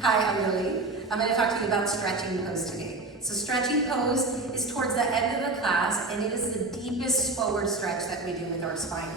Hi, I'm Lili. I'm going to talk to you about stretching pose today. So stretching pose is towards the end of the class, and it is the deepest forward stretch that we do with our spine.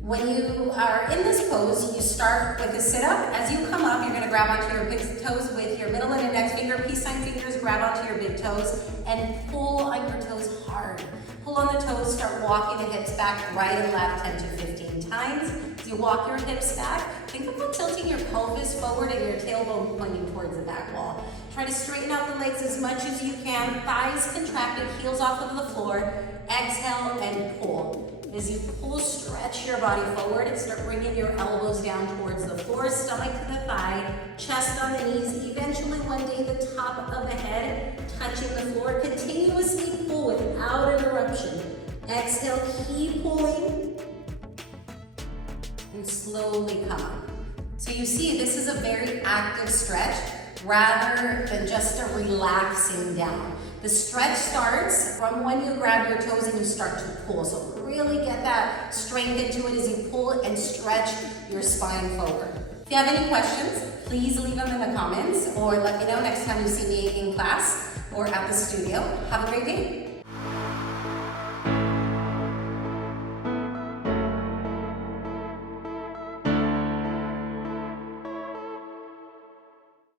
When you are in this pose, you start with a sit-up. As you come up, you're going to grab onto your big toes with your middle and index finger, peace sign fingers, grab onto your big toes, and pull on your toes hard. Pull on the toes, start walking the hips back right and left 10 to 15 times. As you walk your hips back, think about tilting your pelvis forward and your tailbone pointing towards the back wall. Try to straighten out the legs as much as you can, thighs contracted, heels off of the floor. Exhale and pull. As you pull, stretch your body forward and start bringing your elbows down towards the floor, stomach to the thigh, chest on the knees, eventually one day the top of the head touching the floor. Continuously pull without interruption. Exhale, keep pulling, and slowly come up. So you see, this is a very active stretch rather than just a relaxing down. The stretch starts from when you grab your toes and you start to pull. So really get that strength into it as you pull and stretch your spine forward. If you have any questions, please leave them in the comments or let me know next time you see me in class or at the studio. Have a great day.